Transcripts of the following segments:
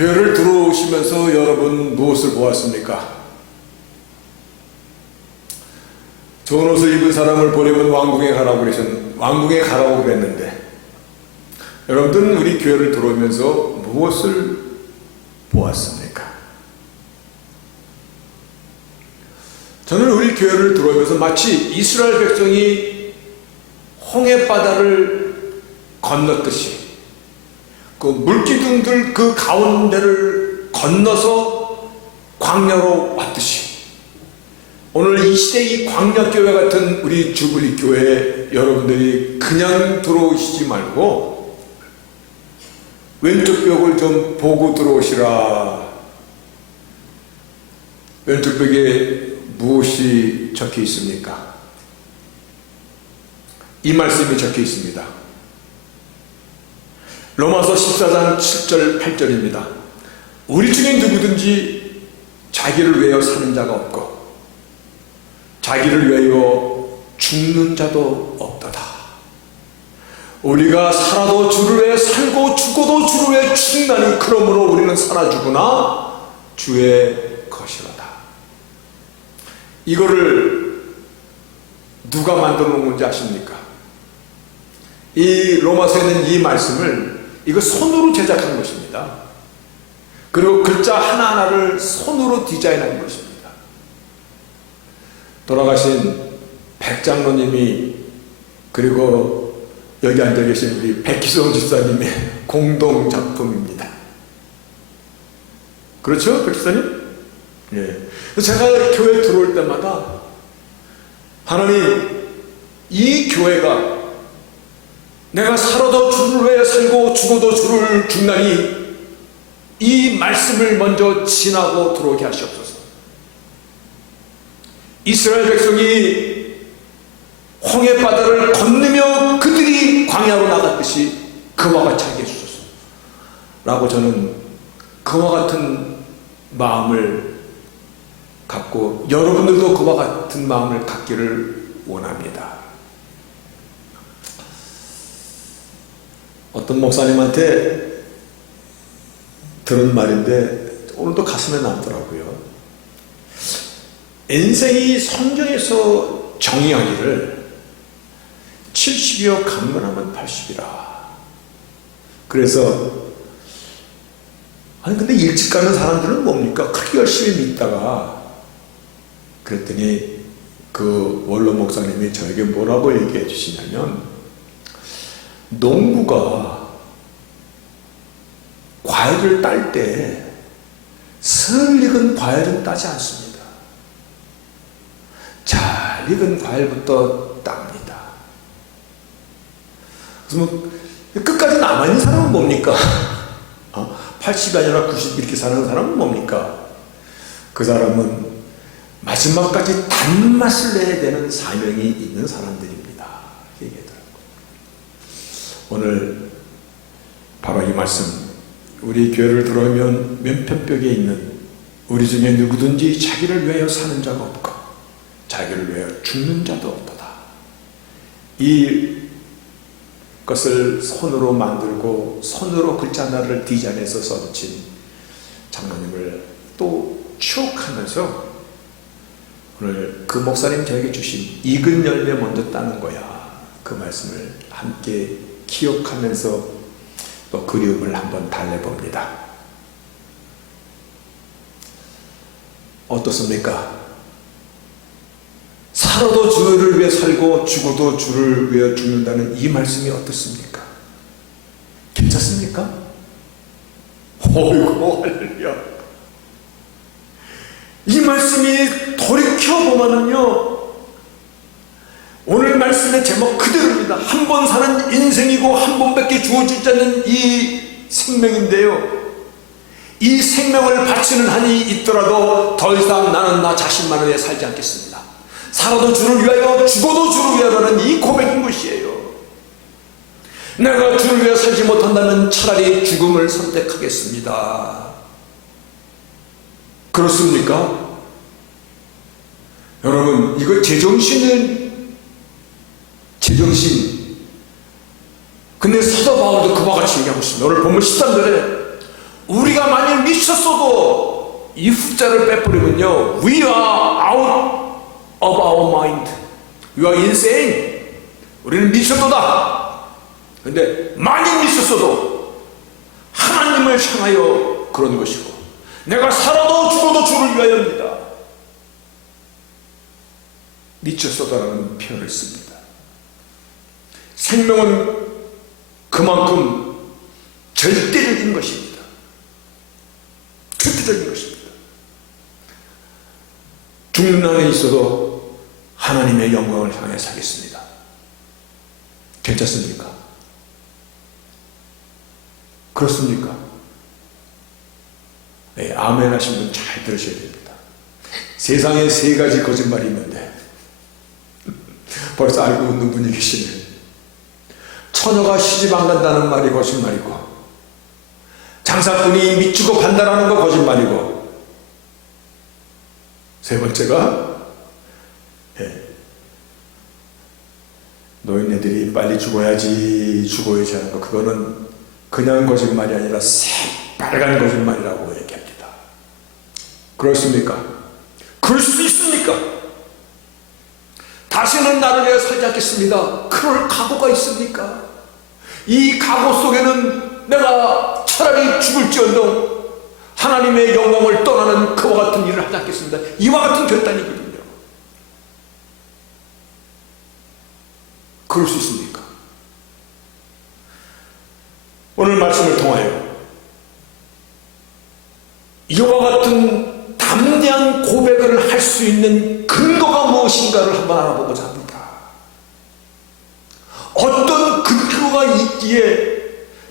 교회를 들어오시면서 여러분 무엇을 보았습니까? 좋은 옷을 입은 사람을 보려면 왕궁에 가라고 그랬는데 여러분들은 우리 교회를 들어오면서 무엇을 보았습니까? 저는 우리 교회를 들어오면서 마치 이스라엘 백성이 홍해바다를 건넜듯이 그 물기둥들 그 가운데를 건너서 광야로 왔듯이 오늘 이 시대의 광야교회 같은 우리 주블리 교회에 여러분들이 그냥 들어오시지 말고 왼쪽 벽을 좀 보고 들어오시라. 왼쪽 벽에 무엇이 적혀 있습니까? 이 말씀이 적혀 있습니다. 로마서 14장 7절 8절입니다. 우리 중에 누구든지 자기를 위하여 사는 자가 없고 자기를 위하여 죽는 자도 없도다. 우리가 살아도 주를 위해 살고 죽어도 주를 위해 죽나니 그러므로 우리는 살아 죽으나 주의 것이로다. 이거를 누가 만들어 놓은 건지 아십니까? 이 로마서에 있는 이 말씀을 이거 손으로 제작한 것입니다. 그리고 글자 하나하나를 손으로 디자인한 것입니다. 돌아가신 백장로님이 그리고 여기 앉아 계신 우리 백희성 집사님의 공동 작품입니다. 그렇죠? 백집사님? 예. 제가 교회 들어올 때마다 하나님, 이 교회가 내가 살아도 주를 위해 살고 죽어도 주를 죽나니 이 말씀을 먼저 지나고 들어오게 하시옵소서. 이스라엘 백성이 홍해바다를 건너며 그들이 광야로 나갔듯이 그와 같이 하게 해주소서 라고 저는 그와 같은 마음을 갖고 여러분들도 그와 같은 마음을 갖기를 원합니다. 어떤 목사님한테 들은 말인데 오늘도 가슴에 남더라고요. 인생이 성경에서 정의하기를 70이요 강건하면 80이라. 그래서 아니 근데 일찍 가는 사람들은 뭡니까? 그렇게 열심히 믿다가 그랬더니 그 원로 목사님이 저에게 뭐라고 얘기해 주시냐면 농부가 과일을 딸 때 슬 익은 과일은 따지 않습니다. 잘 익은 과일부터 땁니다. 그래서 뭐 끝까지 남아있는 사람은 뭡니까? 80이 아니라 90 이렇게 사는 사람은 뭡니까? 그 사람은 마지막까지 단맛을 내야 되는 사명이 있는 사람들입니다. 얘기하더라고요. 오늘 바로 이 말씀, 우리 교회를 들어오면 왼편벽에 있는 우리 중에 누구든지 자기를 위하여 사는 자가 없고 자기를 위하여 죽는 자도 없도다. 이 것을 손으로 만들고 손으로 글자 하나를 디자인해서 써붙인 장로님을 또 추억하면서 오늘 그 목사님 저에게 주신 익은 열매 먼저 따는 거야. 그 말씀을 함께 기억하면서 또 그리움을 한번 달래봅니다. 어떻습니까? 살아도 주를 위해 살고 죽어도 주를 위해 죽는다는 이 말씀이 어떻습니까? 괜찮습니까? 어이구 할렐루야. 이 말씀이 돌이켜보면은요 오늘 말씀의 제목 그대로입니다. 한 번 사는 인생이고 한 번밖에 주어지지 않는 이 생명인데요, 이 생명을 바치는 한이 있더라도 더 이상 나는 나 자신만을 위해 살지 않겠습니다. 살아도 주를 위하여 죽어도 주를 위하여라는 이 고백인 것이에요. 내가 주를 위해 살지 못한다면 차라리 죽음을 선택하겠습니다. 그렇습니까? 여러분, 이거 제정신. 근데 사도 바울도 그와 같이 얘기하고 있습니다. 오늘 본문 13절에 우리가 만일 미쳤어도 이 숫자를 빼버리면요, we are out of our mind. We are insane. 우리는 미쳤도다. 근데 만약 미쳤어도 하나님을 향하여 그런 것이고, 내가 살아도 죽어도 주를 위하여입니다. 미쳤어다라는 표현을 씁니다. 생명은 그만큼 절대적인 것입니다. 절대적인 것입니다. 죽는 날에 있어도 하나님의 영광을 향해 살겠습니다. 괜찮습니까? 그렇습니까? 네, 아멘 하신 분 잘 들으셔야 됩니다. 세상에 세 가지 거짓말이 있는데 벌써 알고 웃는 분이 계시네. 처녀가 시집 안 간다는 말이 거짓말이고, 장사꾼이 미치고 판단하는 거 거짓말이고, 세 번째가 노인네들이 빨리 죽어야지 하는 거, 그거는 그냥 거짓말이 아니라 새빨간 거짓말이라고 얘기합니다. 그렇습니까? 그럴 수 있습니까? 다시는 나를 위해 살지 않겠습니다. 그럴 각오가 있습니까? 이 각오 속에는 내가 차라리 죽을지언정 하나님의 영광을 떠나는 그와 같은 일을 하지 않겠습니다. 이와 같은 결단이거든요. 그럴 수 있습니까? 오늘 말씀을 통하여 이와 같은 담대한 고백을 할 수 있는 근거가 무엇인가를 한번 알아보고자 합니다. 어떤 근거가 있기에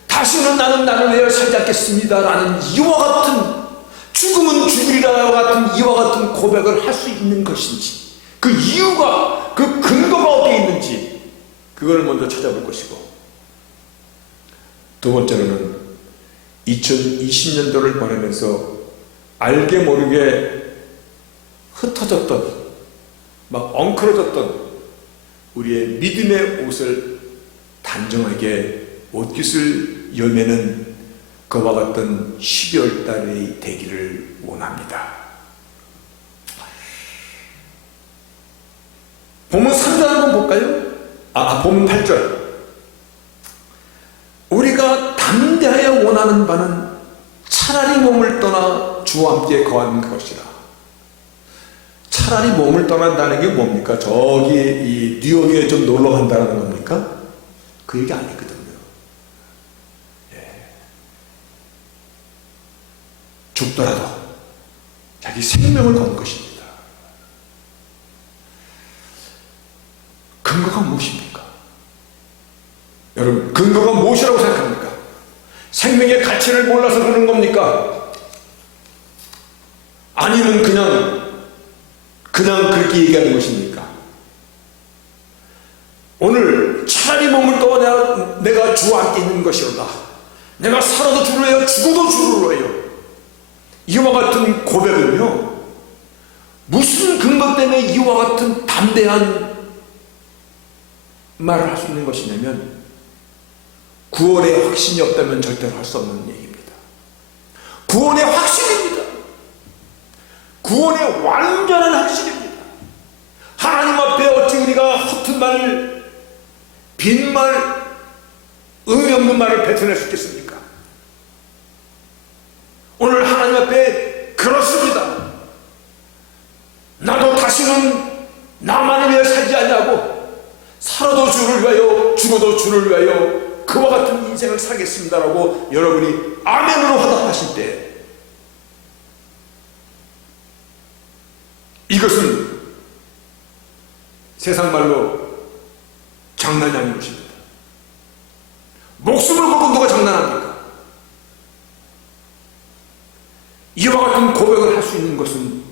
다시는 나는 나를 위하여 살지 않겠습니다 라는 이와 같은, 죽음은 죽으리라와 같은 이와 같은 고백을 할 수 있는 것인지, 그 이유가, 그 근거가 어디에 있는지, 그걸 먼저 찾아볼 것이고, 두 번째로는 2020년도를 보내면서 알게 모르게 흩어졌던, 막 엉클어졌던 우리의 믿음의 옷을 단정하게 옷깃을 여매는 그와 같은 12월 달이 되기를 원합니다. 본문 3절 한번 볼까요? 본문 8절. 우리가 담대하여 원하는 바는 차라리 몸을 떠나 주와 함께 거하는 것이라. 차라리 몸을 떠난다는 게 뭡니까? 저기 이 뉴욕에 좀 놀러 간다는 겁니까? 그 얘기 아니거든요. 죽더라도 자기 생명을 건 것입니다. 근거가 무엇입니까? 여러분, 근거가 무엇이라고 생각합니까? 생명의 가치를 몰라서 그러는 겁니까? 아니면 그냥 그렇게 얘기하는 것입니까? 오늘 차라리 몸을 떠나 내가 주와 함께 있는 것이로다. 내가 살아도 주를 위하여 죽어도 주를 위하여. 이와 같은 고백은요, 무슨 근거 때문에 이와 같은 담대한 말을 할 수 있는 것이냐면, 구원의 확신이 없다면 절대로 할 수 없는 얘기입니다. 구원의 확신입니다. 구원의 완전한 확신입니다. 하나님 앞에 어찌 우리가 허튼 말, 빈말, 의미 없는 말을 뱉어낼 수 있겠습니까? 오늘 하나님 앞에 그렇습니다. 나도 다시는 나만을 위해 살지 않냐고, 살아도 주를 위하여 죽어도 주를 위하여 그와 같은 인생을 살겠습니다라고 여러분이 아멘으로 화답하실 때, 이것은 세상 말로 장난이 아닌 것입니다. 목숨을 걸고 누가 장난합니까? 이와 같은 고백을 할 수 있는 것은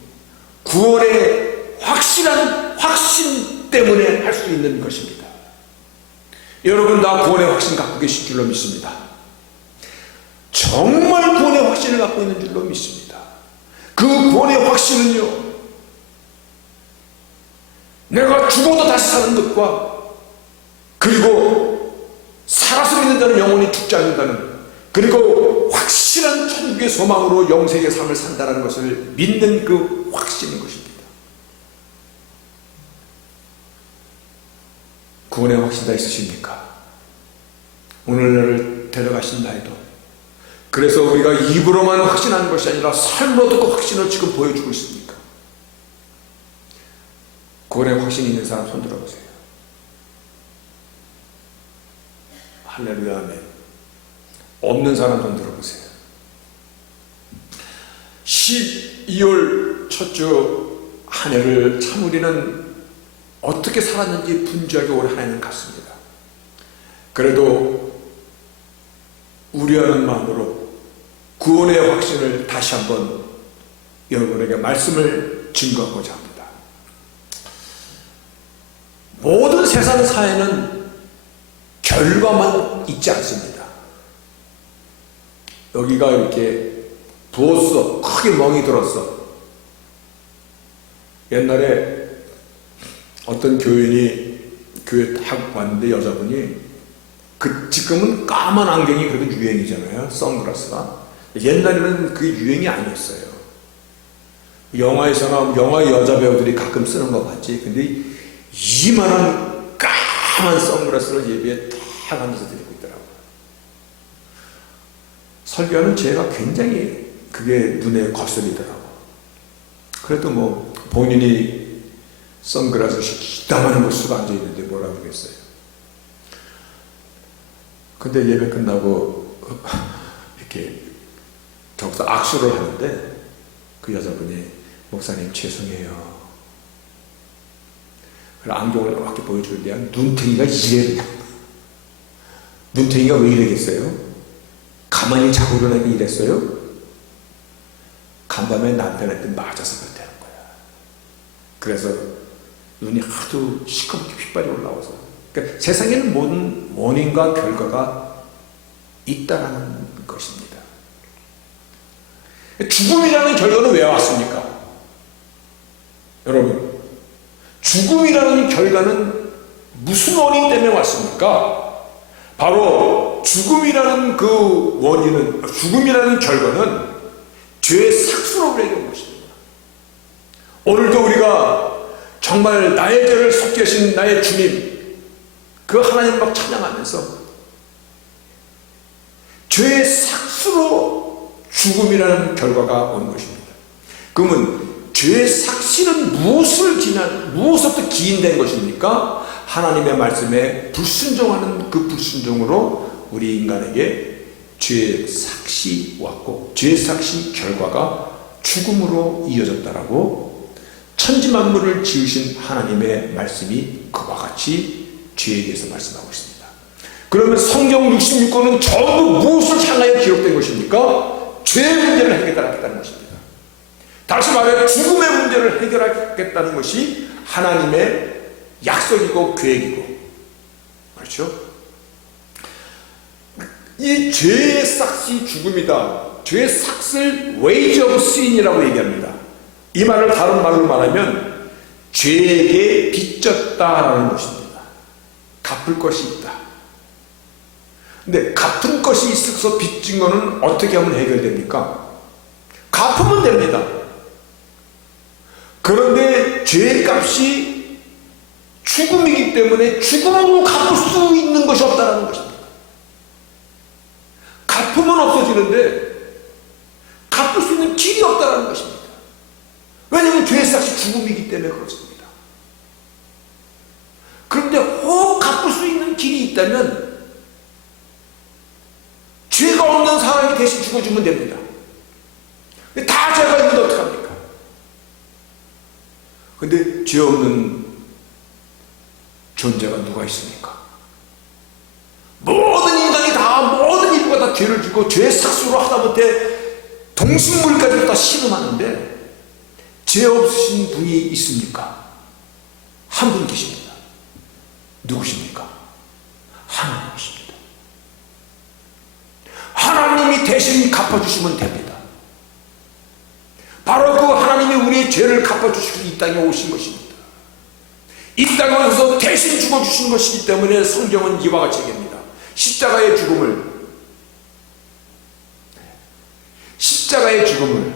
구원의 확실한 확신 때문에 할 수 있는 것입니다. 여러분, 다 구원의 확신 갖고 계신 줄로 믿습니다. 정말 구원의 확신을 갖고 있는 줄로 믿습니다. 그 구원의 확신은요, 내가 죽어도 다시 사는 것과, 그리고 살아서 믿는 자는 영원히 죽지 않는다는, 그리고 확실한 확실한 천국의 소망으로 영생의 삶을 산다는 것을 믿는 그 확신인 것입니다. 구원의 확신 다 있으십니까? 오늘날을 데려가신 나이도, 그래서 우리가 입으로만 확신하는 것이 아니라 삶으로도 그 확신을 지금 보여주고 있습니까? 구원의 확신이 있는 사람 손 들어보세요. 할렐루야, 아멘. 없는 사람 손 들어보세요. 12월 첫 주 한 해를 참 우리는 어떻게 살았는지 분주하게 올 한 해는 갔습니다. 그래도 우려하는 마음으로 구원의 확신을 다시 한번 여러분에게 말씀을 증거하고자 합니다. 모든 세상 사회는 결과만 있지 않습니다. 여기가 이렇게 부었어, 크게 멍이 들었어. 옛날에 어떤 교인이 교회 딱 왔는데 여자분이, 지금은 까만 안경이 그래도 유행이잖아요, 선글라스가. 옛날에는 그게 유행이 아니었어요. 영화에서나 영화 여자 배우들이 가끔 쓰는 거 봤지. 근데 이만한 까만 선글라스를 예배에 딱 앉아서 들고 있더라고요. 설교하는 제가 굉장히 그게 눈에 거슬리더라고요. 그래도 뭐 본인이 선글라스 기다만한 걸 쓰고 앉아있는데 뭐라 그러겠어요. 근데 예배 끝나고 이렇게 저기서 악수를 하는데 그 여자분이, 목사님 죄송해요. 그래서 안경을 이렇게 보여주는데 눈탱이가 이래. 눈탱이가 왜 이러겠어요? 가만히 자고 일어나기 이랬어요? 간밤에 남편한테 맞아서 그랬다는 거야. 그래서 눈이 하도 시커멓게 핏발이 올라와서. 그러니까 세상에는 모든 원인과 결과가 있다는 것입니다. 죽음이라는 결과는 왜 왔습니까? 여러분, 죽음이라는 결과는 무슨 원인 때문에 왔습니까? 바로 죽음이라는 그 원인은, 죽음이라는 결과는 죄의 삭수로 우리에게 온 것입니다. 오늘도 우리가 정말 나의 죄를 속히 하신 나의 주님, 그 하나님 막 찬양하면서 죄의 삭수로 죽음이라는 결과가 온 것입니다. 그러면 죄의 삭시는 무엇으로부터 기인된 것입니까? 하나님의 말씀에 불순종하는 그 불순종으로 우리 인간에게 죄의 삭시 왔고, 죄의 삭시 결과가 죽음으로 이어졌다라고 천지만물을 지으신 하나님의 말씀이 그와 같이 죄에 대해서 말씀하고 있습니다. 그러면 성경 66권은 전부 무엇을 향하여 기록된 것입니까? 죄의 문제를 해결하겠다는 것입니다. 다시 말해 죽음의 문제를 해결하겠다는 것이 하나님의 약속이고 계획이고, 그렇죠? 이 죄의 삭시 죽음이다. 죄의 삭슬 wage of sin이라고 얘기합니다. 이 말을 다른 말로 말하면 죄에게 빚졌다라는 것입니다. 갚을 것이 있다. 근데 갚은 것이 있어서 빚진 거는 어떻게 하면 해결됩니까? 갚으면 됩니다. 그런데 죄의 값이 죽음이기 때문에 죽음으로 갚을 수 있는 것이 없다는 것입니다. 갚으면 없어지는데 갚을 수 있는 길이 없다는 것입니다. 왜냐하면 죄의 삭이 죽음이기 때문에 그렇습니다. 그런데 혹 갚을 수 있는 길이 있다면 죄가 없는 사람이 대신 죽어주면 됩니다. 다 죄가 있는데 어떡합니까? 근데 죄 없는 존재가 누가 있습니까? 모든 인간이 다, 모든 인류가 다 죄를 짓고 죄의 삭수로 하다못해 동식물까지 다 신음하는데 죄 없으신 분이 있습니까? 한 분 계십니다. 누구십니까? 하나님이십니다. 하나님이 대신 갚아주시면 됩니다. 바로 그 하나님이 우리의 죄를 갚아주시고 이 땅에 오신 것입니다. 이 땅에 와서 대신 죽어주신 것이기 때문에 성경은 이와 같이 얘기합니다. 십자가의 죽음을 십자가의 죽음을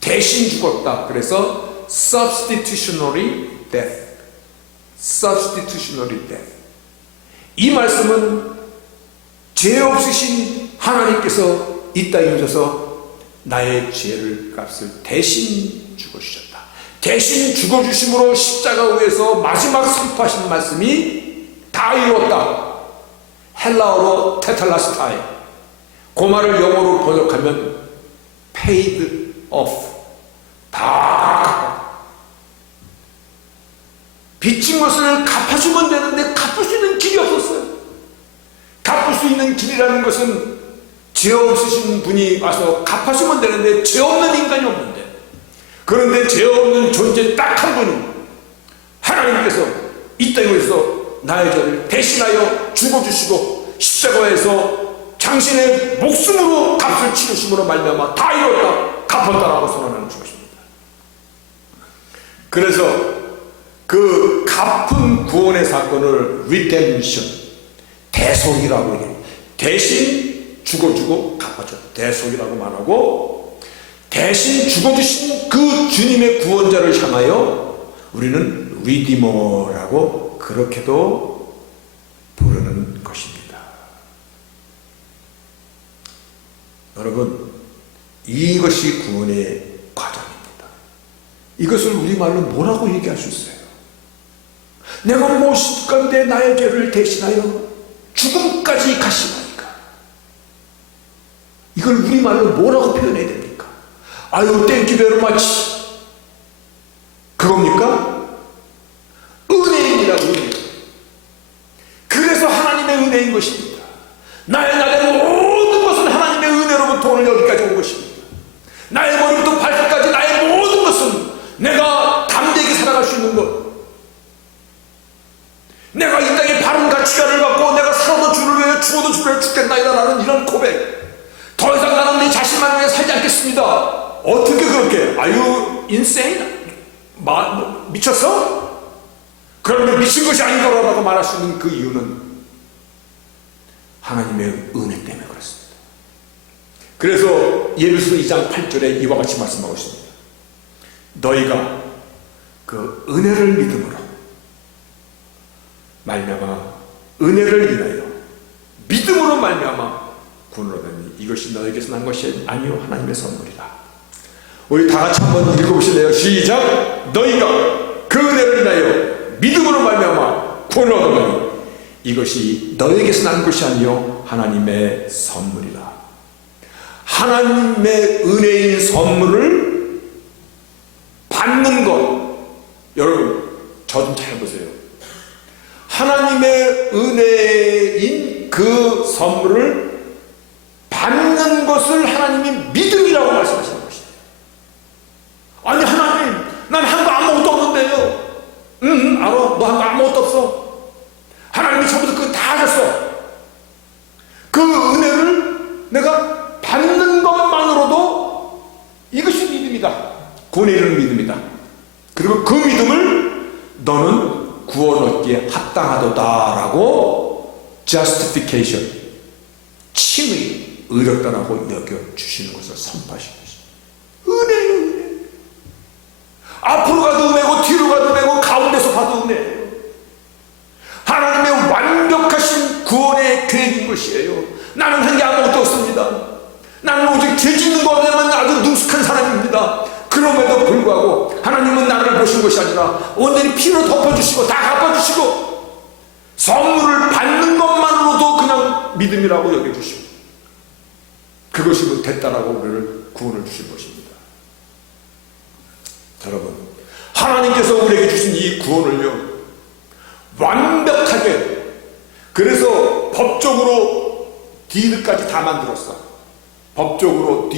대신 죽었다. 그래서 substitutionary death. substitutionary death. 이 말씀은 죄 없으신 하나님께서 이 땅에 오셔서 나의 죄를 값을 대신 죽어주셨다. 대신 죽어주심으로 십자가 위에서 마지막 선포하신 말씀이 다 이루었다. 헬라어로 테텔라스타이. 그 말을 영어로 번역하면 paid off. 다 빚진 것을 갚아주면 되는데 갚을 수 있는 길이 없었어요. 갚을 수 있는 길이라는 것은 죄 없으신 분이 와서 갚아주면 되는데 죄 없는 인간이 없는데, 그런데 죄 없는 존재 딱 한 분이 하나님께서 이 땅에 오셔서 나의 죄를 대신하여 죽어주시고 십자가에서 당신의 목숨으로 값을 치르심으로 말미암아 다 이뤘다, 갚았다라고 선언하는 것입니다. 그래서 그 갚은 구원의 사건을 redemption, 대속이라고 해요. 대신 죽어주고 갚아줬다, 대속이라고 말하고, 대신 죽어주신 그 주님의 구원자를 향하여 우리는 리디머라고 그렇게도 부르는 것입니다. 여러분, 이것이 구원의 과정입니다. 이것을 우리말로 뭐라고 얘기할 수 있어요? 내가 무엇 가운데 나의 죄를 대신하여 죽음까지 가시나이까? 이걸 우리말로 뭐라고 표현해야 됩니까? 아유, 땡큐 베리 마치. 그겁니까? 은혜입니다, 은혜. 그래서 하나님의 은혜인 것입니다. 나의 모든 것은 하나님의 은혜로부터 오늘 여기까지 온 것입니다. 나의 머리부터 발끝까지 나의 모든 것은 내가 담대하게 살아갈 수 있는 것, 내가 이 땅에 바른 가치관을 갖고 내가 살아도 주를 위해 죽어도 주를 위해 죽겠나이다 라는 이런 고백, 더 이상 나는 내 자신만 위해 살지 않겠습니다. 어떻게 그렇게? Are you insane? 미쳤어? 그러면 미친 것이 아니더라라고 말할 수 있는 그 이유는 하나님의 은혜 때문에 그렇습니다. 그래서 예배서 2장 8절에 이와 같이 말씀하고 있습니다. 너희가 그 은혜를 믿음으로 말미암아, 은혜를 인하여 믿음으로 말미암아 구원을 얻으니 이것이 너에게서 난 것이 아니요 하나님의 선물이다. 우리 다 같이 한번 읽어보실래요? 시작! 너희가 그 은혜를 인하여 믿음으로 말미암아 구원을 얻으니 이것이 너에게서 난 것이 아니요 하나님의 선물이다. 하나님의 은혜인 선물을 받는 것, 여러분 저 좀 잘 보세요. 하나님의 은혜인 그 선물을 받는 것을 하나님이 믿음이라고 말씀하시는 것이에요. 아니, 하나님, 난 한 거 아무것도 없는데요. 알아. 너 한 거 아무것도 없어. 하나님이 처음부터 그거 다 하셨어. 그 은혜를 내가 받는 것만으로도 이것이 믿음이다. 구원에 이르는 믿음이다. 그리고 그 믿음을 너는 구원 얻기에 합당하도다라고 justification, 칭의, 의롭다라고 여겨주시는 것을 선포하시는 것입니다. 은혜예요, 은혜. 앞으로 가도 은혜고 뒤로 가도 은혜고 가운데서 봐도 은혜예요. 하나님의 완벽하신 구원의 계획인 것이에요. 나는 한 게 아무것도 없습니다. 나는 오직 죄 짓는 것에만 아주 능숙한 사람입니다. 그럼에도 불구하고 하나님은 나를 보신 것이 아니라 온전히 피로 덮어주시고 다 갚아주시고 선물을 받는 것만으로도 그냥 믿음이라고 여겨주시고 그것이 뭐 됐다라고 우리를 구원을 주신 것입니다. 여러분, 하나님께서 우리에게 주신 이 구원을요 완벽하게, 그래서 법적으로 디드까지 다 만들었어. 법적으로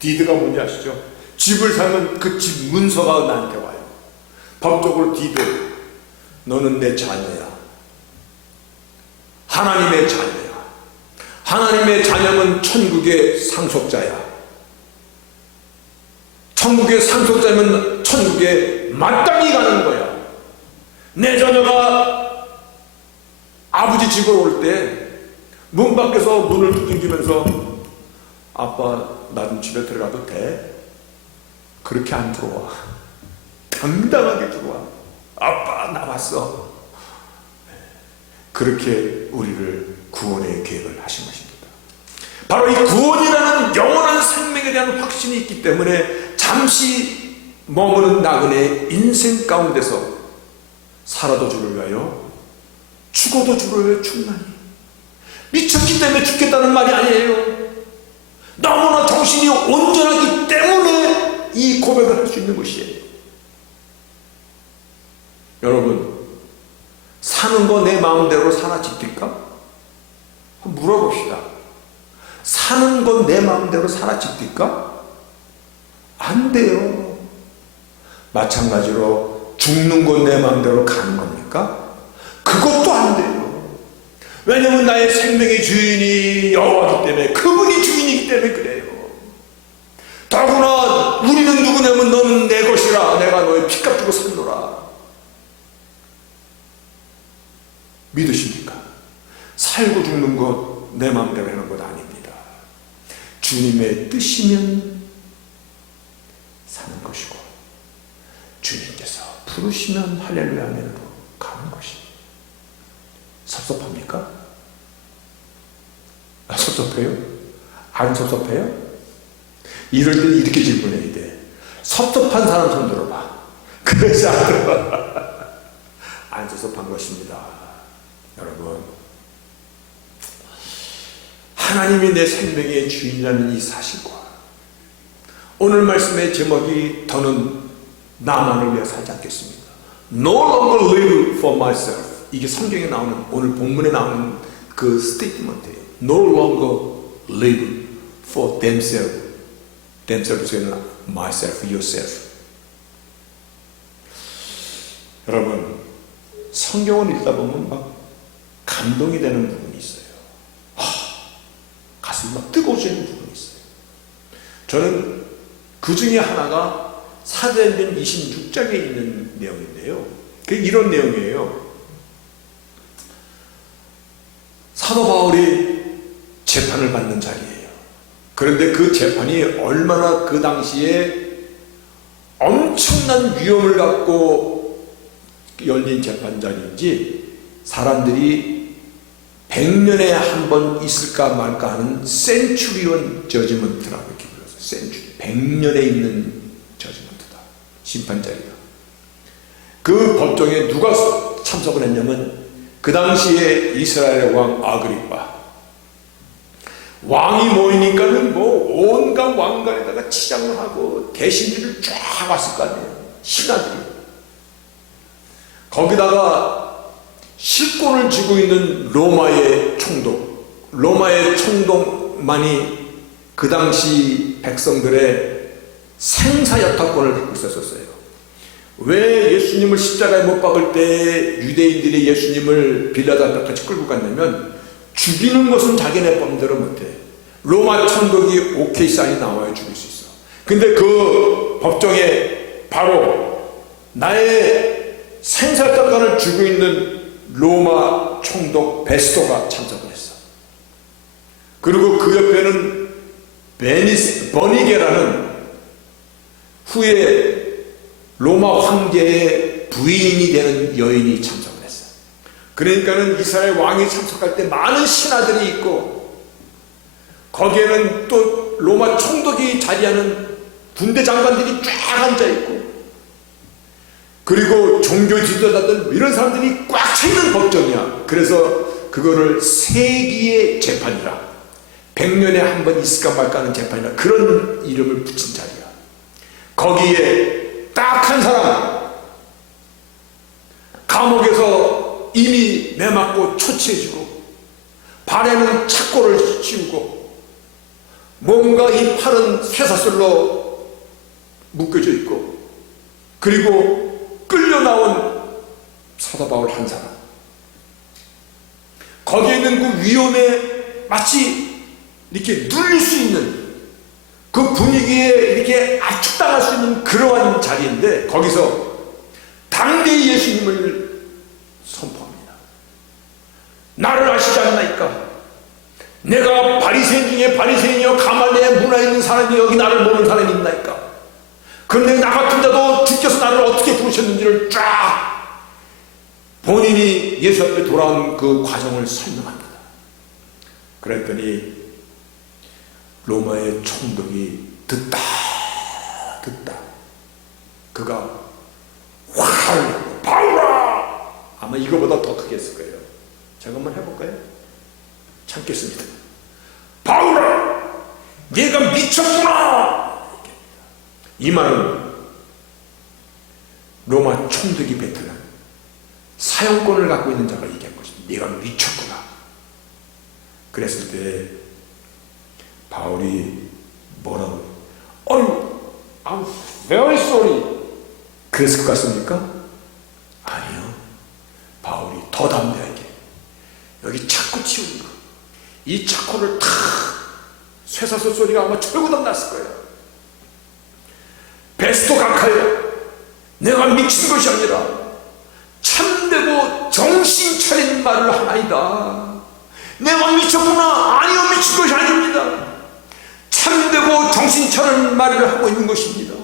디드가 뭔지 아시죠? 집을 사면 그 집 문서가 나한테 와요. 법적으로 디드, 너는 내 자녀야. 하나님의 자녀야. 하나님의 자녀는 천국의 상속자야. 천국의 상속자면 천국에 마땅히 가는 거야. 내 자녀가 아버지 집으로 올 때 문 밖에서 문을 두들기면서 아빠 나 좀 집에 들어가도 돼? 그렇게 안 들어와. 당당하게 들어와. 아빠 나 왔어. 그렇게 우리를 구원의 계획을 하신 것입니다. 바로 이 구원이라는 영원한 생명에 대한 확신이 있기 때문에 잠시 머무는 나그네의 인생 가운데서 살아도 주를 위하여 죽어도 주를 위하여 죽나니, 미쳤기 때문에 죽겠다는 말이 아니에요. 너무나 정신이 온전하기 때문에 이 고백을 할 수 있는 것이에요. 여러분, 사는 거 내 마음대로 사라집니까? 한번 물어봅시다. 사는 건 내 마음대로 사라집니까? 안 돼요. 마찬가지로 죽는 건 내 마음대로 가는 겁니까? 그것도 안 돼요. 왜냐하면 나의 생명의 주인이 여호와이기 때문에, 그분이 주인이기 때문에 그래요. 더구나 우리는 누구냐면 너는 내 것이라, 내가 너의 피값 주고 살노라. 믿으십니까? 살고 죽는 것 내 마음대로 하는 것 아닙니다. 주님의 뜻이면 사는 것이고, 주님께서 부르시면 할렐루야 아멘으로 가는 것입니다. 섭섭합니까? 섭섭해요? 안 섭섭해요? 이럴 때 이렇게 질문해야 돼. 섭섭한 사람 손 들어봐. 그러지 않아. 안 섭섭한 것입니다. 여러분, 하나님이 내 생명의 주인이라는 이 사실과 오늘 말씀의 제목이 더는 나만을 위해 살지 않겠습니다. No longer live for myself. 이게 성경에 나오는, 오늘 본문에 나오는 그 스테이트먼트예요. No longer live for themselves. themselves는 myself, yourself. 여러분, 성경을 읽다 보면 막 감동이 되는 부분이 있어요. 가슴이 막 뜨거워지는 부분이 있어요. 저는 그 중에 하나가 사도행전 26장에 있는 내용인데요. 그게 이런 내용이에요. 사도 바울이 재판을 받는 자리예요. 그런데 그 재판이 얼마나 그 당시에 엄청난 위험을 갖고 열린 재판 자리인지, 사람들이 100년에 한 번 있을까 말까 하는 센츄리온 저지먼트라고 이렇게 불렀어요. 센츄리, 100년에 있는 저지먼트다, 심판자리다. 그 법정에 누가 참석을 했냐면 그 당시에 이스라엘의 왕 아그리빠. 왕이 모이니까는 뭐 온갖 왕관에다가 치장을 하고 대신들을 쫙 왔을 거 아니에요. 신하들이. 거기다가 실권을 쥐고 있는 로마의 총독, 로마의 총독만이 그 당시 백성들의 생사여타권을 갖고 있었어요. 왜 예수님을 십자가에 못 박을 때 유대인들이 예수님을 빌라도 앞에까지 끌고 갔냐면, 죽이는 것은 자기네 법대로 못해. 로마 총독이 오케이 사인이 나와야 죽일 수 있어. 근데 그 법정에 바로 나의 생사여타권을 쥐고 있는 로마 총독 베스토가 참석을 했어. 그리고 그 옆에는 버니게라는 후에 로마 황제의 부인이 되는 여인이 참석을 했어. 그러니까는 이스라엘 왕이 참석할 때 많은 신하들이 있고, 거기에는 또 로마 총독이 자리하는 군대 장관들이 쫙 앉아 있고, 그리고 종교 지도자들 이런 사람들이 꽉 차 있는 법정이야. 그래서 그거를 세기의 재판이라, 100년에 한 번 있을까 말까 하는 재판이라, 그런 이름을 붙인 자리야. 거기에 딱 한 사람, 감옥에서 이미 매맞고 초췌해지고 발에는 착고를 씌우고 뭔가 이 팔은 쇠사슬로 묶여져 있고, 그리고 끌려 나온 사도 바울 한 사람, 거기에 있는 그 위험에 마치 이렇게 눌릴 수 있는 그 분위기에 이렇게 압축당할 수 있는 그러한 자리인데, 거기서 당대의 예수님을 선포합니다. 나를 아시지 않나이까? 내가 바리새인 중에 바리새인이요 가말리엘 문화에 있는 사람이 여기 나를 모르는 사람이 있나이까? 그런데 나 같은 자도 주께서 나를 어떻게 부르셨는지를 쫙 본인이 예수 앞에 돌아온 그 과정을 설명합니다. 그랬더니 로마의 총독이 듣다 그가 활 바울아, 아마 이거보다 더 크게 했을 거예요. 제가 한번 해볼까요? 참겠습니다. 바울아, 네가 미쳤구나. 이 말은 로마 총독이 뱉은 사형권을 갖고 있는 자가 얘기한 것입니다. 네가 미쳤구나. 그랬을 때 바울이 뭐라고? I'm very sorry. 그랬을 것 같습니까? 아니요. 바울이 더 담대하게 여기 차코 치우는 거, 이 차코를 탁 쇠사슬 소리가 아마 철구덕 났을 거예요. 베스토 각하여, 내가 미친 것이 아니라 참되고 정신 차린 말을 하나이다. 내가 미쳤구나. 아니요, 미친 것이 아닙니다. 참되고 정신 차린 말을 하고 있는 것입니다.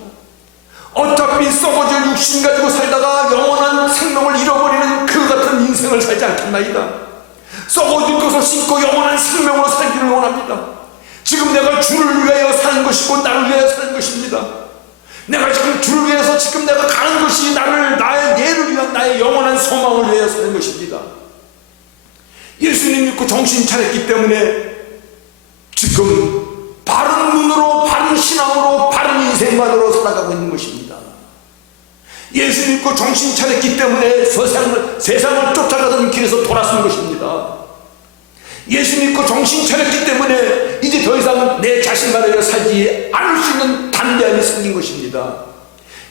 어차피 썩어질 육신 가지고 살다가 영원한 생명을 잃어버리는 그 같은 인생을 살지 않겠나이다. 썩어질 것을 신고 영원한 생명으로 살기를 원합니다. 지금 내가 주를 위하여 사는 것이고 나를 위하여 사는 것입니다. 내가 지금 주를 위해서 지금 내가 가는 것이 나의 예를 위한 나의 영원한 소망을 위하여 사는 것입니다. 예수님 믿고 정신 차렸기 때문에 지금 바른 눈으로, 바른 신앙으로, 바른 인생만으로 살아가고 있는 것입니다. 예수 믿고 정신 차렸기 때문에 세상을 쫓아가던 길에서 돌아선 것입니다. 예수 믿고 정신 차렸기 때문에 이제 더 이상 내 자신만으로 살지 않을 수 있는 담대함이 생긴 것입니다.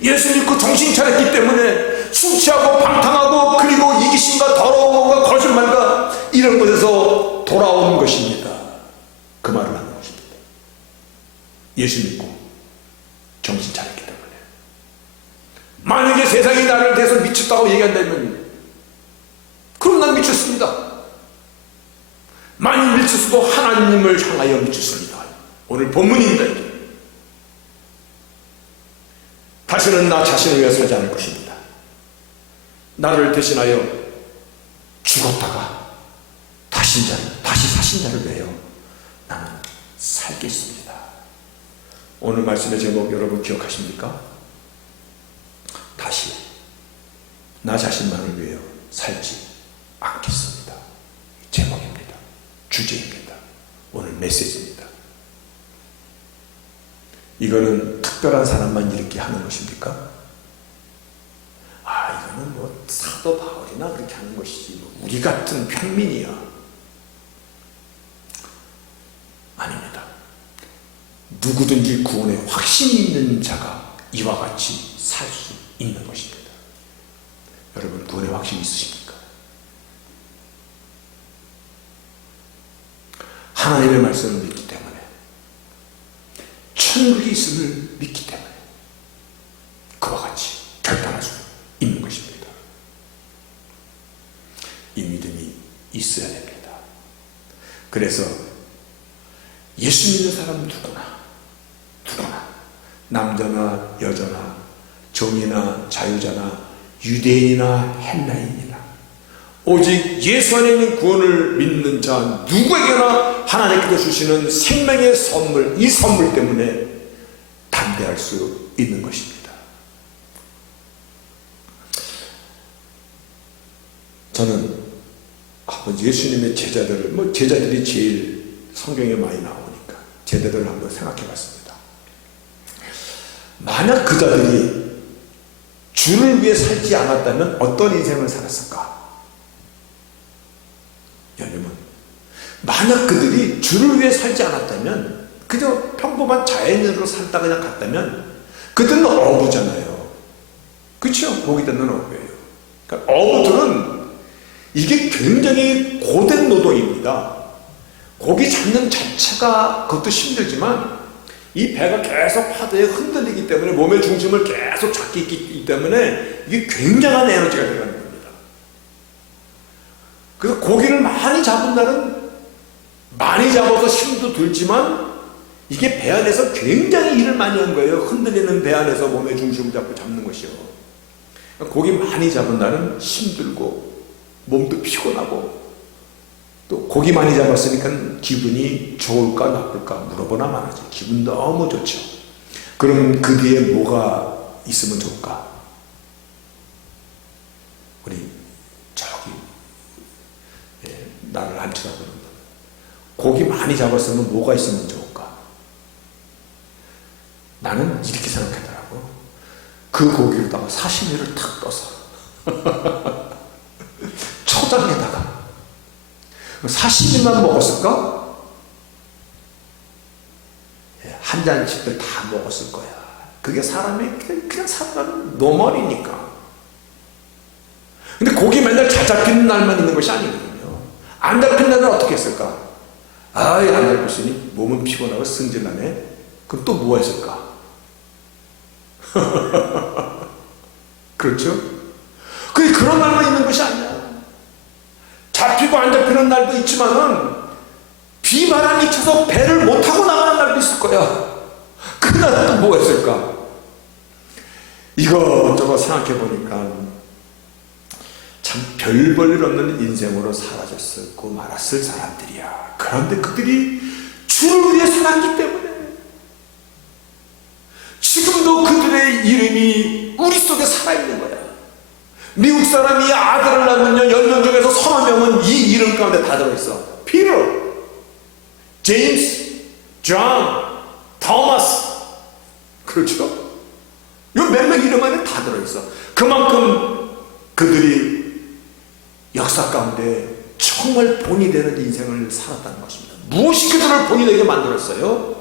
예수 믿고 정신 차렸기 때문에 술 취하고 방탕하고 그리고 이기심과 더러움과 거짓말과 이런 것에서 돌아오는 것입니다. 그 말을 하는 것입니다. 예수 믿고 정신 차렸기 때문에. 만약에 세상이 나를 대해서 미쳤다고 얘기한다면 그럼 난 미쳤습니다. 만일 미쳤어도 하나님을 향하여 미쳤습니다. 오늘 본문입니다. 다시는 나 자신을 위해 살지 않을 것입니다. 나를 대신하여 죽었다가 다시 사신 자를 위하여 나는 살겠습니다. 오늘 말씀의 제목 여러분 기억하십니까? 다시 나 자신만을 위하여 살지 않겠습니다. 제목입니다. 주제입니다. 오늘 메시지입니다. 이거는 특별한 사람만 이렇게 하는 것입니까? 이거는 뭐 사도 바울이나 그렇게 하는 것이지 우리 같은 평민이야. 아닙니다. 누구든지 구원에 확신이 있는 자가 이와 같이 살 수 있는 것입니다. 여러분 구원에 확신이 있으십니까? 하나님의 말씀을 믿기 때문에, 천국이 있음을 믿기 때문에 그와 같이 결단할 수 있는 것입니다. 이 믿음이 있어야 됩니다. 그래서 예수 믿는 사람 누구나 남자나 여자나 종이나 자유자나 유대인이나 헬라인이나 오직 예수 안에 있는 구원을 믿는 자 누구에게나 하나님께서 주시는 생명의 선물, 이 선물 때문에 담대할 수 있는 것입니다. 저는 한번 예수님의 제자들을, 제자들이 제일 성경에 많이 나오니까 제자들을 한번 생각해 봤습니다. 만약 그 자들이 주를 위해 살지 않았다면 어떤 인생을 살았을까? 여러분, 만약 그들이 주를 위해 살지 않았다면, 그저 평범한 자연인으로 살다 그냥 갔다면 그들은 어부잖아요. 그렇죠? 보기 듣는 어부예요. 그러니까 어부들은 이게 굉장히 고된 노동입니다. 고기 잡는 자체가 그것도 힘들지만 이 배가 계속 파도에 흔들리기 때문에 몸의 중심을 계속 잡기 있기 때문에 이게 굉장한 에너지가 들어가는 겁니다. 그래서 고기를 많이 잡은 날은 많이 잡아서 힘도 들지만 이게 배 안에서 굉장히 일을 많이 한 거예요. 흔들리는 배 안에서 몸의 중심을 잡고 잡는 것이요. 고기 많이 잡은 날은 힘들고 몸도 피곤하고 또 고기 많이 잡았으니까 기분이 좋을까 나쁠까 물어보나 말하지. 기분 너무 좋죠. 그럼 그 뒤에 뭐가 있으면 좋을까? 우리 저기 나를 안 쳐다보는 분, 고기 많이 잡았으면 뭐가 있으면 좋을까? 나는 이렇게 생각하더라고. 그 고기로다가 사시미를 탁 떠서 초장에다가 사시미만 먹었을까? 한 잔씩들 다 먹었을 거야. 그게 사람이 그냥 살아가는 노멀이니까. 근데 고기 맨날 잘 잡히는 날만 있는 것이 아니거든요. 안 잡힌 날은 어떻게 했을까? 안 잡혔으니 몸은 피곤하고 승질나네. 그럼 또 뭐가 있을까? 그렇죠? 그런 날만 있는 것이 아니야. 잡히고 안 잡히는 날도 있지만은 비바람이 쳐서 배를 못 타고 나가는 날도 있을 거야. 그 날은 또 뭐가 있을까? 이것저것 생각해 보니까 참 별 볼 일 없는 인생으로 사라졌었고 말았을 사람들이야. 그런데 그들이 주를 위해 살았기 때문에 지금도 그들의 이름이 우리 속에 살아있는 거야. 미국 사람이 아들을 낳으면요, 10명 중에서 서너 명은 이 이름 가운데 다 들어있어. 피터, 제임스, 존, 토마스. 그렇죠? 이 몇 명 이름 안에 다 들어있어. 그만큼 그들이 역사 가운데 정말 본이 되는 인생을 살았다는 것입니다. 무엇이 그들을 본이 되게 만들었어요?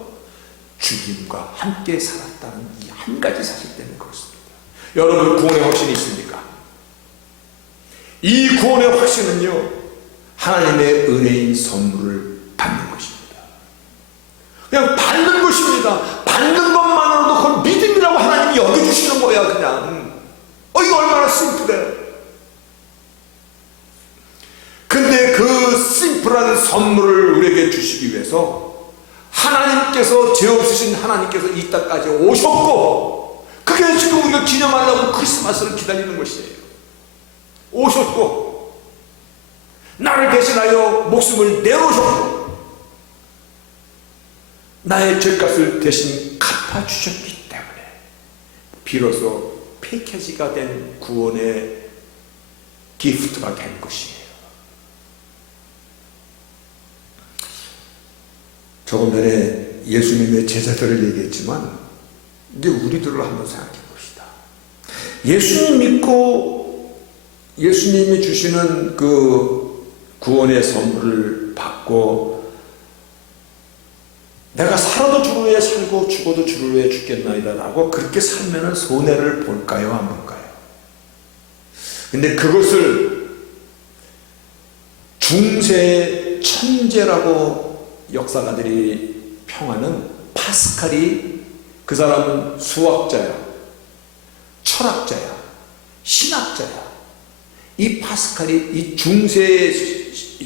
주님과 함께 살았다는 이 한 가지 사실 때문에 그렇습니다. 여러분, 구원의 확신이 있습니까? 이 구원의 확신은요, 하나님의 은혜인 선물을 받는 것입니다. 그냥 받는 것입니다. 받는 것만으로도 그걸 믿음이라고 하나님이 여겨주시는 거야. 그냥 이거 얼마나 심플해. 근데 그 심플한 선물을 우리에게 주시기 위해서 하나님께서, 죄 없으신 하나님께서 이 땅까지 오셨고, 그게 지금 우리가 기념하려고 크리스마스를 기다리는 것이에요. 오셨고 나를 대신하여 목숨을 내놓으셨고 나의 죄값을 대신 갚아주셨기 때문에 비로소 패키지가 된 구원의 기프트가 된 것이에요. 조금 전에 예수님의 제자들을 얘기했지만 이제 우리들을 한번 생각해 봅시다. 예수님 믿고 예수님이 주시는 그 구원의 선물을 받고 내가 살아도 주를 위해 살고 죽어도 주를 위해 죽겠나이다 라고 그렇게 살면은 손해를 볼까요, 안 볼까요? 근데 그것을 중세 천재라고 역사가들이 평하는 파스칼이, 그 사람은 수학자야, 철학자야, 신학자야. 이 파스칼이 이 중세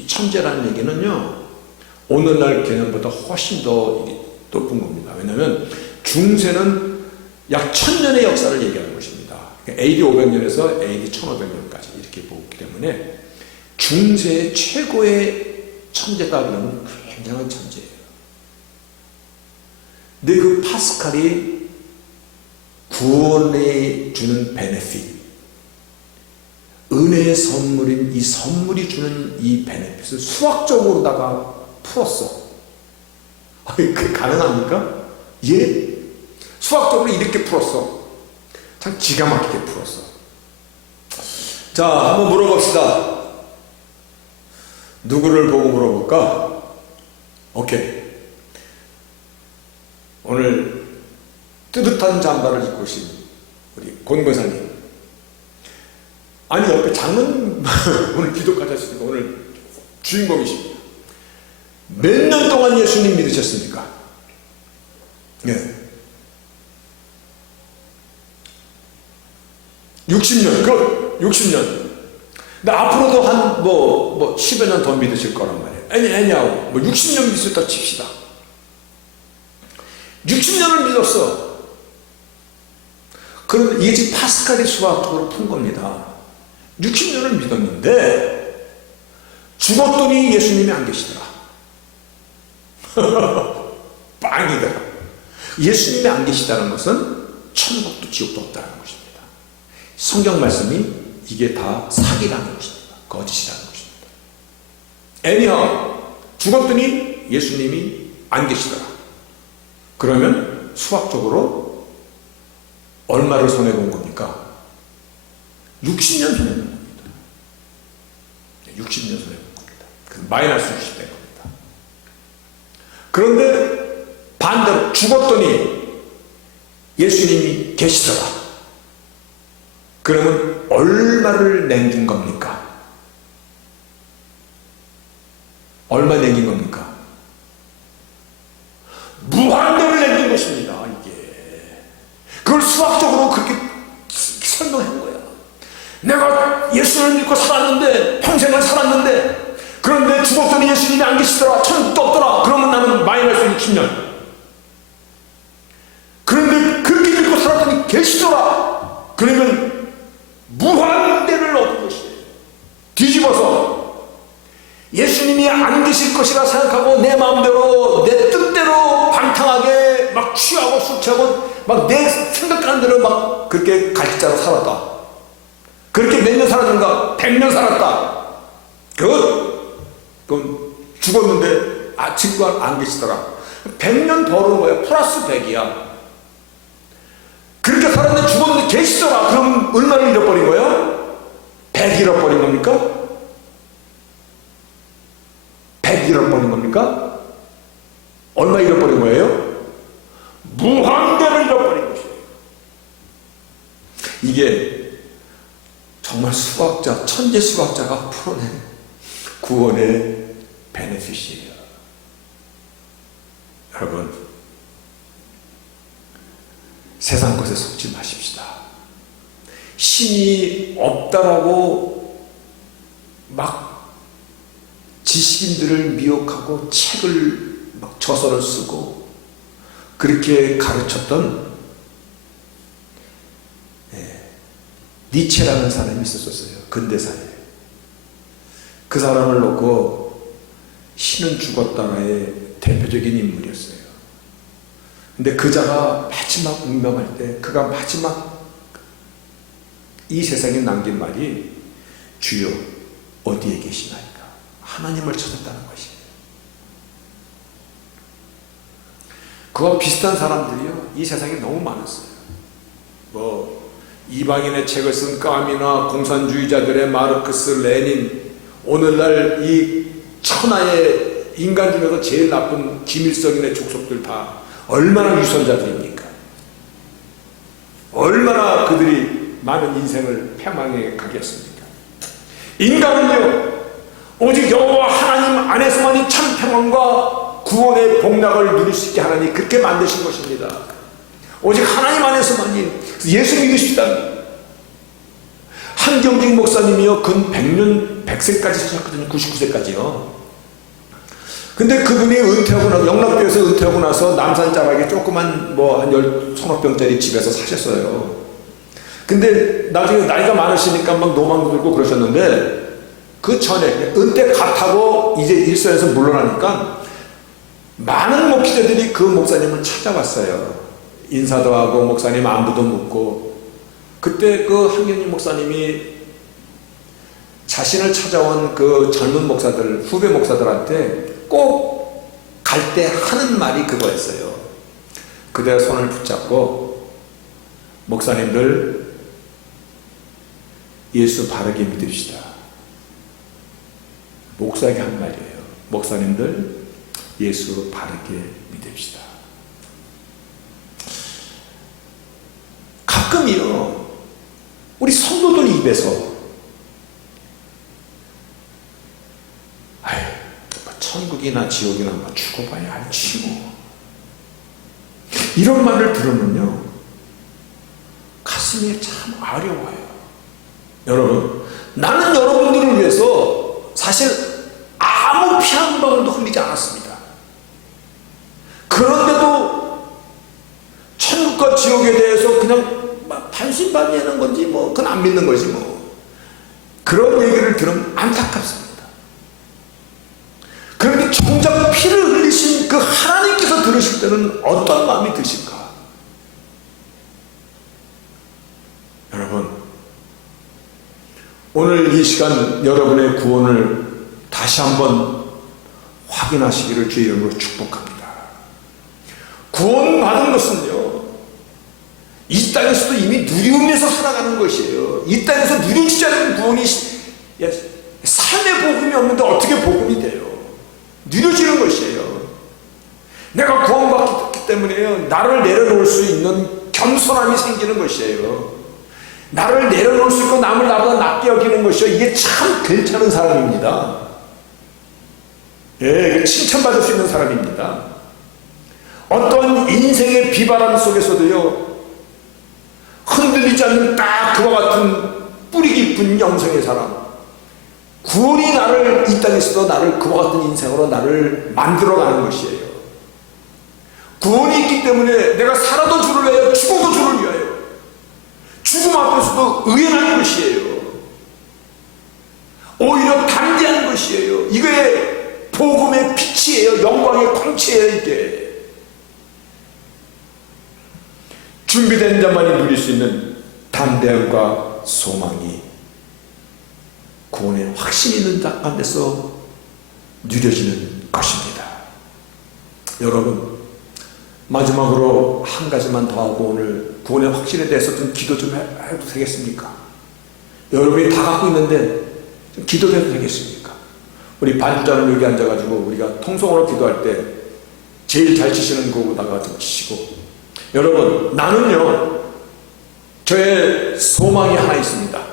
천재라는 얘기는요, 오늘날 개념보다 훨씬 더 높은 겁니다. 왜냐하면 중세는 약 1000년의 역사를 얘기하는 것입니다. AD 500년에서 AD 1500년까지 이렇게 보기 때문에 중세의 최고의 천재다 그러면 굉장한 천재예요. 근데 그 파스칼이 구원에 주는 베네핏, 은혜의 선물인 이 선물이 주는 이 베네핏을 수학적으로다가 풀었어. 그게 가능합니까? 예. 수학적으로 이렇게 풀었어. 참 기가 막히게 풀었어. 자, 한번 물어봅시다. 누구를 보고 물어볼까? 오케이. 오늘 뜨뜻한 잠바를 입고 오신 우리 권권사님. 아니, 옆에 장로님 오늘 기도까지 하시니까 오늘 주인공이십니다. 몇 년 동안 예수님 믿으셨습니까? 네. 60년. 60년. 근데 앞으로도 한 10여 년 더 믿으실 거란 말이에요. 애냐하고 뭐 60년 믿었다 칩시다. 60년을 믿었어. 그런데 이게 지금 파스칼이 수학적으로 푼 겁니다. 60년을 믿었는데 죽었더니 예수님이 안 계시더라. 빵이더라. 예수님이 안 계시다는 것은 천국도 지옥도 없다는 것입니다. 성경 말씀이 이게 다 사기라는 것입니다. 거짓이라는 것입니다. 애니하 죽었더니 예수님이 안 계시더라. 그러면 수학적으로 얼마를 손해본 겁니까? 60년 손해본 겁니다. 60년 손해본 겁니다. 마이너스 60 된 겁니다. 그런데 반대로 죽었더니 예수님이 계시더라. 그러면 얼마를 남긴 겁니까? 얼마 남긴 겁니까? 무한대를 남긴 것입니다. 이게 그걸 수학적으로 그렇게 설명한 거야. 내가 예수를 믿고 살았는데, 평생을 살았는데, 그런데 죽었더니 예수님이 안 계시더라. 천국도 없더라. 그러면 나는 마이너스 60년. 그런데 그렇게 믿고 살았더니 계시더라. 그러면 무한대를 얻은 것이에요. 뒤집어서 예수님이 안 계실 것이라 생각하고 내 마음대로 내 뜻대로 방탕하게 막 취하고 술 취하고 막 내 생각하는 대로 막 그렇게 갈짓자로 살았다. 그렇게 몇 년 살았는가? 100년 살았다. 그건 죽었는데 친구가 안 계시더라. 100년 벌은 거야. 플러스 100이야. 그렇게 살았는데 죽었는데 계시더라. 그럼 얼마를 잃어버린 거예요? 100 잃어버린 겁니까? 100 잃어버린 겁니까? 얼마 잃어버린 거예요? 무한대를 잃어버린 것이에요. 이게 정말 수학자, 천재 수학자가 풀어낸 구원의 베네핏이에요. 여러분, 세상 것에 속지 마십시다. 신이 없다라고 막 지식인들을 미혹하고 책을 막 저서를 쓰고 그렇게 가르쳤던 니체라는 사람이 있었어요. 근대사에. 그 사람을 놓고 신은 죽었다의 대표적인 인물이었어요. 근데 그자가 마지막 운명할 때 그가 마지막 이 세상에 남긴 말이 주여 어디에 계시나이까? 하나님을 찾았다는 것이에요. 그와 비슷한 사람들이요 이 세상에 너무 많았어요. 뭐 이방인의 책을 쓴 까미나 공산주의자들의 마르크스, 레닌, 오늘날 이 천하의 인간 중에서 제일 나쁜 김일성인의 족속들 다 얼마나 유선자들입니까? 얼마나 그들이 많은 인생을 패망해 가겠습니까? 인간은요 오직 여호와 하나님 안에서만이 참 평안과 구원의 복락을 누릴 수 있게 하나님이 그렇게 만드신 것입니다. 오직 하나님 안에서만이. 예수 믿으십시다. 한경직 목사님이요 근 100년 100세까지 사셨거든요. 99세까지요. 근데 그분이 은퇴하고 나서 영락교에서 은퇴하고 나서 남산 자락에 조그만 뭐 한 10서너 평짜리 집에서 사셨어요. 근데 나중에 나이가 많으시니까 막 노망도 들고 그러셨는데 그 전에 은퇴 갓하고 이제 일선에서 물러나니까 많은 목회자들이 그 목사님을 찾아왔어요. 인사도 하고 목사님 안부도 묻고. 그때 그 한경직 목사님이 자신을 찾아온 그 젊은 목사들, 후배 목사들한테 꼭 갈 때 하는 말이 그거였어요. 그대가 손을 붙잡고 목사님들 예수 바르게 믿읍시다. 목사에게 한 말이에요. 목사님들 예수 바르게 믿읍시다. 가끔이요 우리 성도들 입에서 아유 천국이나 지옥이나 뭐 죽어봐야 알지 뭐 이런 말을 들으면요 가슴이 참 아려워요. 여러분 나는 여러분들을 위해서 사실 아무 피 한 방울도 흘리지 않았습니다. 그런데도 천국과 지옥에 대해서 그냥 반신반의하는 건지 그건 안 믿는 거지 그런 얘기를 들으면 안타깝습니다. 그런데 정작 피를 흘리신 그 하나님께서 들으실 때는 어떤 마음이 드실까? 여러분, 오늘 이 시간 여러분의 구원을 다시 한번 확인하시기를 주의 이름으로 축복합니다. 구원받은 것은요, 이 땅에서도 이미 누리면서 살아가는 것이에요. 이 땅에서 누려지지 않는 구원이 삶의 복음이 없는데 어떻게 복음이 돼요? 누려지는 것이에요. 내가 구원받기 때문에 나를 내려놓을 수 있는 겸손함이 생기는 것이에요. 나를 내려놓을 수 있고 남을 나보다 낮게 여기는 것이요, 이게 참 괜찮은 사람입니다. 예, 칭찬받을 수 있는 사람입니다. 어떤 인생의 비바람 속에서도요, 흔들리지 않는 딱 그와 같은 뿌리 깊은 영성의 사람, 구원이 나를 이 땅에서도 나를 그와 같은 인생으로 나를 만들어가는 것이에요. 구원이 있기 때문에 내가 살아도 주를 위하여 죽어도 주를 위하여 죽음 앞에서도 의연한 것이에요. 오히려 담대한 것이에요. 이게 복음의 빛이에요. 영광의 광채예요. 이게 준비된 자만이 누릴 수 있는 담대함과 소망이 구원의 확신 있는 자 가운데서 누려지는 것입니다. 여러분, 마지막으로 한 가지만 더 하고 오늘 구원의 확신에 대해서 좀 기도 좀 해도 되겠습니까? 여러분이 다 갖고 있는데 좀 기도도 해도 되겠습니까? 우리 반주자는 여기 앉아가지고 우리가 통성으로 기도할 때 제일 잘 치시는 곡에다가 좀 치시고, 여러분, 나는요, 저의 소망이 하나 있습니다.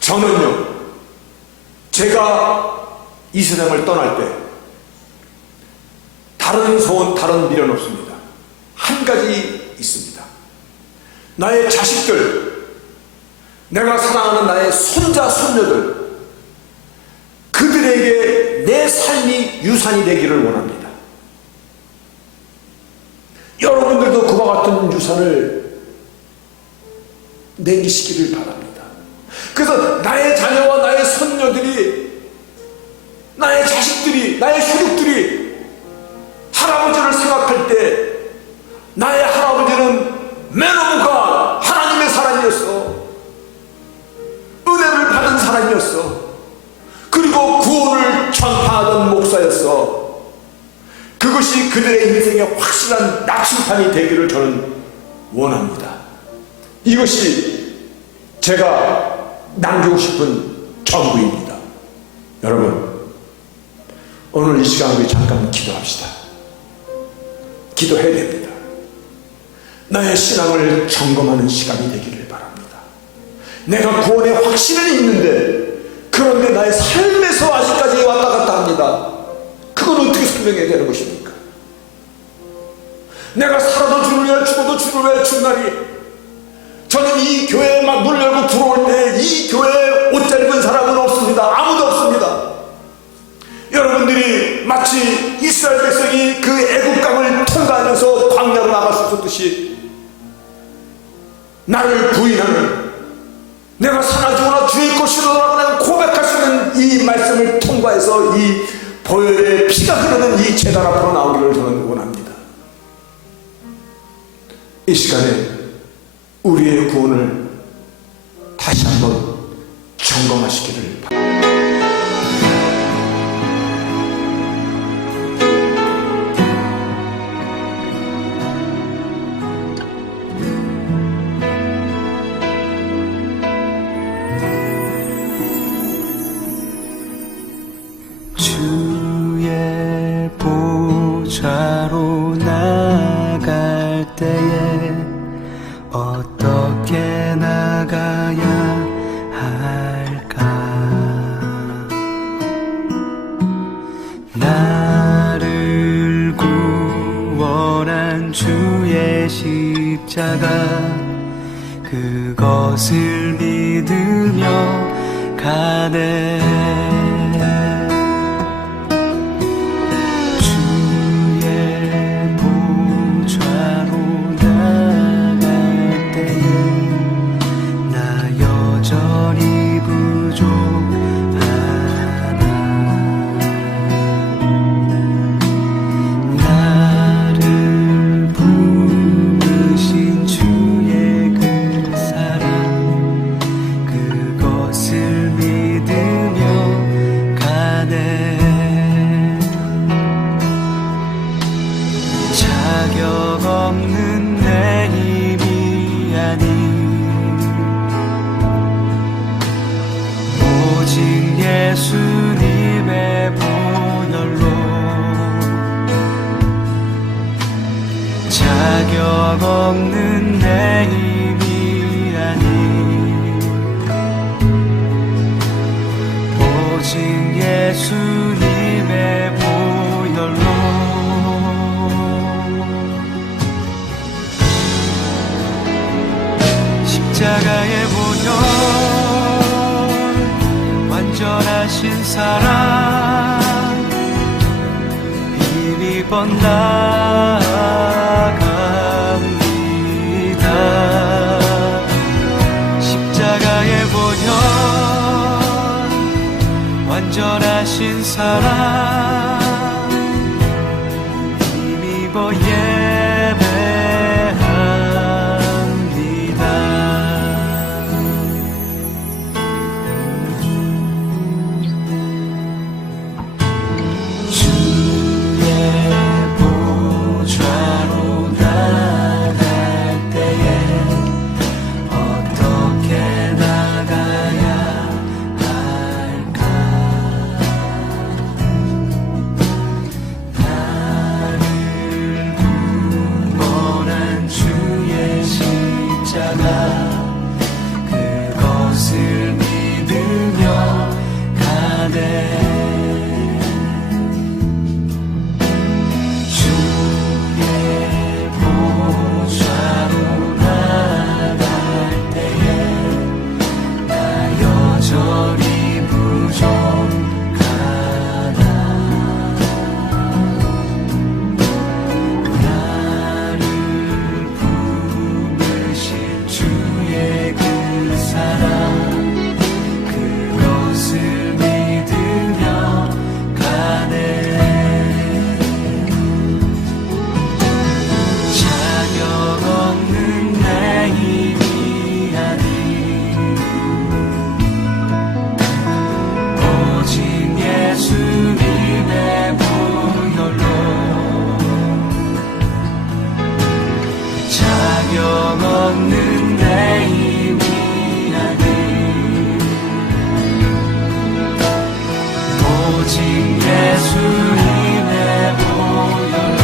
저는요, 제가 이 세상을 떠날 때 다른 소원, 다른 미련 없습니다. 한 가지 있습니다. 나의 자식들, 내가 사랑하는 나의 손자, 손녀들, 그들에게 내 삶이 유산이 되기를 원합니다. 여러분들도 그와 같은 유산을 남기시기를 바랍니다. 그래서 나의 자녀와 나의 손녀들이, 나의 자식들이, 나의 혈육들이 할아버지를 생각할 때 나의 할아버지는 맨오브가 하나님의 사람이었어. 은혜를 받은 사람이었어. 그리고 구원을 전파하던 목사였어. 그것이 그들의 인생의 확실한 나침판이 되기를 저는 원합니다. 이것이 제가 남기고 싶은 전부입니다. 여러분, 오늘 이 시간 우리 잠깐 기도합시다. 기도해야 됩니다. 나의 신앙을 점검하는 시간이 되기를 바랍니다. 내가 구원의 확신은 있는데, 그런데 나의 삶에서 아직까지 왔다 갔다 합니다. 그건 어떻게 설명해야 되는 것입니까? 내가 살아도 주를 위해 죽어도 주를 위해 죽는 날이, 저는 이 교회에 막 문 열고 들어올 때 이 교회에 옷 잘 입은 사람은 없습니다. 아무도 없습니다. 여러분들이 마치 이스라엘 백성이 그 애국강을 통과하면서 광야로 나갈 수 있었듯이, 나를 부인하는, 내가 사나주거나 주의 것이로라고 고백할 수 있는 이 말씀을 통과해서 이 보혈의 피가 흐르는 이 제단 앞으로 나오기를 저는 원합니다. 이 시간에 우리의 구원을 다시 한번 점검하시기를 바랍니다. 주의 보좌로 나갈 때에 어떻게 나가야 할까? 나를 구원한 주의 십자가, 그것을 믿으며 가네. 자격 없는 내 힘이 아닌 오직 예수님의 보혈로 자격 없는 내 힘이 아닌 오직 예수님의 보혈로 십자가의 보혈 완전하신 사랑 힘이 뻗나갑니다. 십자가의 보혈 완전하신 사랑 힘입어 그것을 믿으며 가네. 주의 보좌로 나갈 때에 나 여전히 부족하다. 나를 부르신 주의 그 사랑 그것을 믿으며 가네. 자격 없는 내 힘이 아닌 오직 예수님의 보혈로 자격 없는 내 힘이 아닌 오직 예수님의 보혈로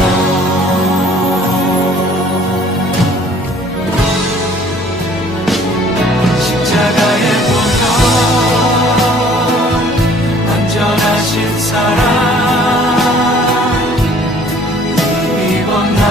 십자가의 보혈 완전하신 사랑 힘입어 나갑니다.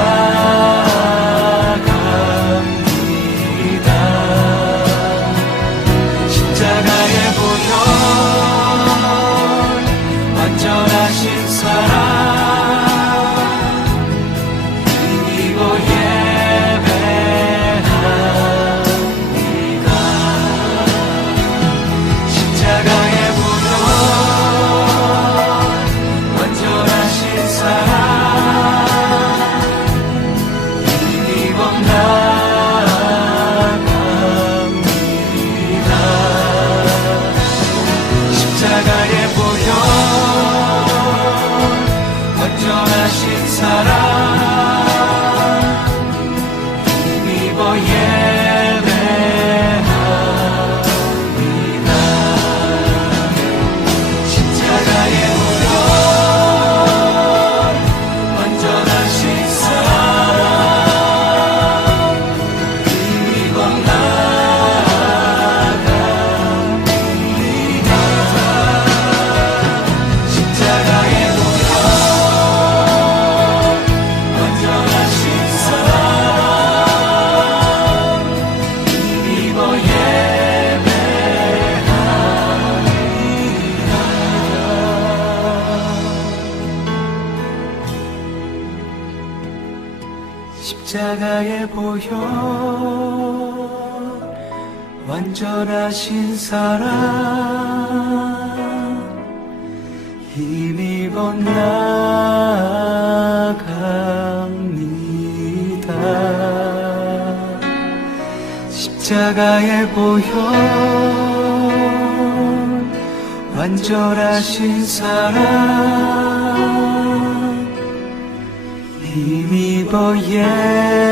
십자가의 보혈 완전하신 사랑 힘입어 나갑니다. 십자가의 보혈 완전하신 사랑 힘입어 예배합니다.